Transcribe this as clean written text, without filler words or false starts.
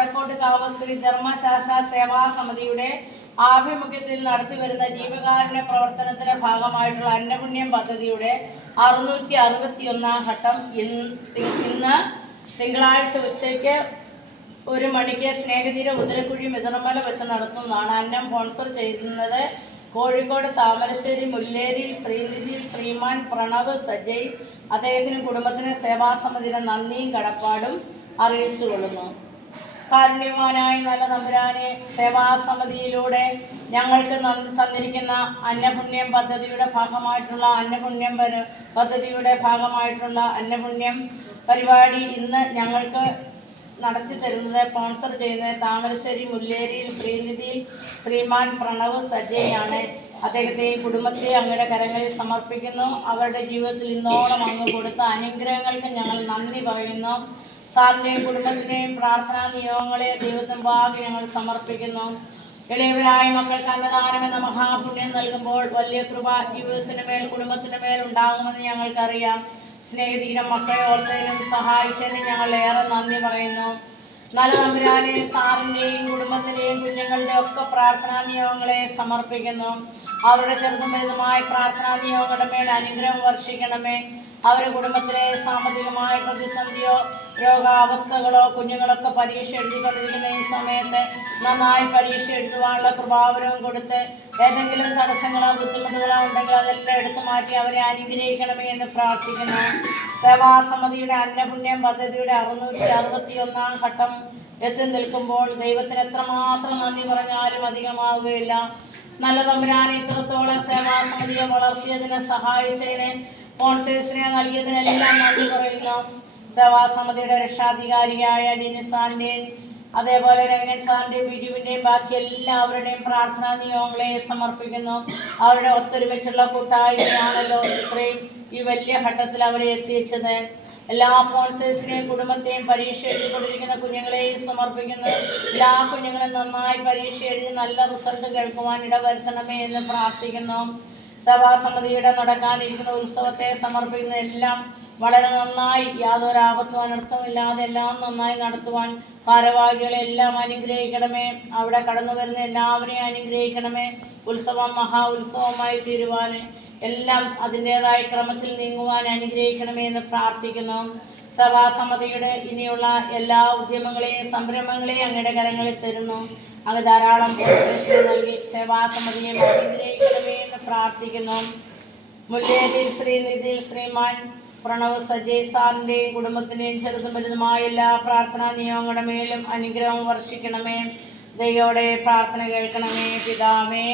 വടക്കോട്ട് കാവ് ശ്രീ ധർമ്മശാസ്ത്ര സേവാ സമിതിയുടെ ആഭിമുഖ്യത്തിൽ നടത്തിവരുന്ന ജീവകാരുണ്യ പ്രവർത്തനത്തിന്റെ ഭാഗമായിട്ടുള്ള അന്നപുണ്യം പദ്ധതിയുടെ 661 ഘട്ടം ഇന്ന് തിങ്കളാഴ്ച ഉച്ചയ്ക്ക് 1 മണിക്ക് സ്നേഹതീര ഉദരക്കുഴി മിതറമല വെച്ച് നടത്തുന്നതാണ്. അന്നം സ്പോൺസർ ചെയ്യുന്നത് കോഴിക്കോട് താമരശ്ശേരി മുല്ലേരിയിൽ ശ്രീനിധിയിൽ ശ്രീമാൻ പ്രണവ് സജയ്. അദ്ദേഹത്തിനും കുടുംബത്തിനും സേവാസമിതിയുടെ നന്ദിയും കടപ്പാടും അറിയിച്ചുകൊള്ളുന്നു. കാരുണ്യവാനായ നല്ല തമ്പുരാനെ, സേവാസമിതിയിലൂടെ ഞങ്ങൾക്ക് തന്നിരിക്കുന്ന അന്നപുണ്യം പദ്ധതിയുടെ ഭാഗമായിട്ടുള്ള അന്നപുണ്യം പരിപാടി ഇന്ന് ഞങ്ങൾക്ക് നടത്തി തരുന്നത് സ്പോൺസർ ചെയ്യുന്നത് താമരശ്ശേരി മുല്ലേരിയിൽ ശ്രീനിധിയിൽ ശ്രീമാൻ പ്രണവ് സജയാണ്. അദ്ദേഹത്തെയും കുടുംബത്തെയും അങ്ങയുടെ കരങ്ങളിൽ സമർപ്പിക്കുന്നു. അവരുടെ ജീവിതത്തിൽ ഇന്നോളം അങ്ങ് കൊടുത്ത അനുഗ്രഹങ്ങൾക്ക് ഞങ്ങൾ നന്ദി പറയുന്നു. സാറിൻ്റെയും കുടുംബത്തിൻ്റെയും പ്രാർത്ഥനാ നിയോഗങ്ങളെ ദൈവത്തിൻപാകെ ഞങ്ങൾ സമർപ്പിക്കുന്നു. എളിയവരായ മക്കൾക്ക് അന്നദാനം എന്ന മഹാപുണ്യം നൽകുമ്പോൾ വലിയ കൃപ ജീവിതത്തിന് മേൽ കുടുംബത്തിന് മേൽ ഉണ്ടാകുമെന്ന് ഞങ്ങൾക്കറിയാം. സ്നേഹിതീരം മക്കളെ ഓർത്തതിനും സഹായിച്ചതിനും ഞങ്ങൾ ഏറെ നന്ദി പറയുന്നു. നല്ല തമ്പുരാനെ, സാറിൻ്റെയും കുടുംബത്തിൻ്റെയും കുഞ്ഞുങ്ങളുടെ ഒക്കെ പ്രാർത്ഥനാ നിയോഗങ്ങളെ സമർപ്പിക്കുന്നു. അവരുടെ ചെറുതും വലുതുമായ പ്രാർത്ഥനാ നിയോഗങ്ങളുടെ മേൽ അനുഗ്രഹം വർഷിക്കണമേ. അവരുടെ കുടുംബത്തിലെ സാമ്പത്തികമായ പ്രതിസന്ധിയോ രോഗാവസ്ഥകളോ കുഞ്ഞുങ്ങളൊക്കെ പരീക്ഷ എഴുതിക്കൊണ്ടിരിക്കുന്ന ഈ സമയത്ത് നന്നായി പരീക്ഷ എഴുതുവാനുള്ള കൃപാവരവും കൊടുത്ത് ഏതെങ്കിലും തടസ്സങ്ങളോ ബുദ്ധിമുട്ടുകളോ ഉണ്ടെങ്കിൽ അതെല്ലാം എടുത്തു മാറ്റി അവരെ അനുഗ്രഹിക്കണമേ എന്ന് പ്രാർത്ഥിക്കുന്നു. സേവാസമിതിയുടെ അന്നപുണ്യം പദ്ധതിയുടെ 661 ഘട്ടം എത്തി നിൽക്കുമ്പോൾ ദൈവത്തിന് എത്രമാത്രം നന്ദി പറഞ്ഞാലും അധികമാവുകയില്ല. നല്ല തമ്പുരാനെ, ഇത്രത്തോളം സേവാസമിതിയെ വളർത്തിയതിനെ സഹായിച്ചതിനെ സ്പോൺസേഴ്സിനെ നൽകിയതിനെല്ലാം നന്ദി പറയുന്നു. സേവാസമിതിയുടെ രക്ഷാധികാരിയായ ഡിനിസാന്റെയും അതേപോലെ രംഗൻ സാറിൻ്റെയും ബിജുവിൻ്റെയും ബാക്കി എല്ലാവരുടെയും പ്രാർത്ഥനാ നിയോഗങ്ങളെ സമർപ്പിക്കുന്നു. അവരുടെ ഒത്തൊരുമിച്ചുള്ള കൂട്ടായ്മയാണല്ലോ ഇത്രയും ഈ വലിയ ഘട്ടത്തിൽ അവരെ എത്തിച്ചത്. എല്ലാ സ്പോൺസേഴ്സിനെയും കുടുംബത്തെയും പരീക്ഷ എഴുതിക്കൊണ്ടിരിക്കുന്ന കുഞ്ഞുങ്ങളെയും സമർപ്പിക്കുന്നു. എല്ലാ കുഞ്ഞുങ്ങളും നന്നായി പരീക്ഷ എഴുതി നല്ല റിസൾട്ട് കേൾക്കുവാൻ ഇടവരുത്തണമേ എന്ന് പ്രാർത്ഥിക്കുന്നു. സഭാസമിതിയുടെ നടക്കാനിരിക്കുന്ന ഉത്സവത്തെ സമർപ്പിക്കുന്ന എല്ലാം വളരെ നന്നായി യാതൊരു ആപത്തും അനർത്ഥമില്ലാതെ എല്ലാം നന്നായി നടത്തുവാൻ ഭാരവാഹികളെല്ലാം അനുഗ്രഹിക്കണമേ. അവിടെ കടന്നു വരുന്ന എല്ലാവരെയും അനുഗ്രഹിക്കണമേ. ഉത്സവം മഹാ ഉത്സവമായി തീരുവാൻ എല്ലാം അതിൻ്റെതായ ക്രമത്തിൽ നീങ്ങുവാൻ അനുഗ്രഹിക്കണമേ എന്ന് പ്രാർത്ഥിക്കുന്നു. സഭാസമിതിയുടെ ഇനിയുള്ള എല്ലാ ഉദ്യമങ്ങളെയും സംരംഭങ്ങളെയും അങ്ങയുടെ കരങ്ങളിൽ തരുന്നു. അങ്ങ് ധാരാളം നൽകി സേവാസമിതിയെ അനുഗ്രഹിക്കണമേ എന്ന് പ്രാർത്ഥിക്കുന്നു. മുല്ലേരിയിൽ ശ്രീനിധിയിൽ ശ്രീമാൻ പ്രണവ് സജയ് സാറിൻ്റെയും കുടുംബത്തിൻ്റെയും ചെറുതും വലുതുമായ എല്ലാ പ്രാർത്ഥനാ നിയോഗങ്ങളുടെ മേലും അനുഗ്രഹം വർഷിക്കണമേ. ദൈവയോടെ പ്രാർത്ഥന കേൾക്കണമേ. പിതാമേ.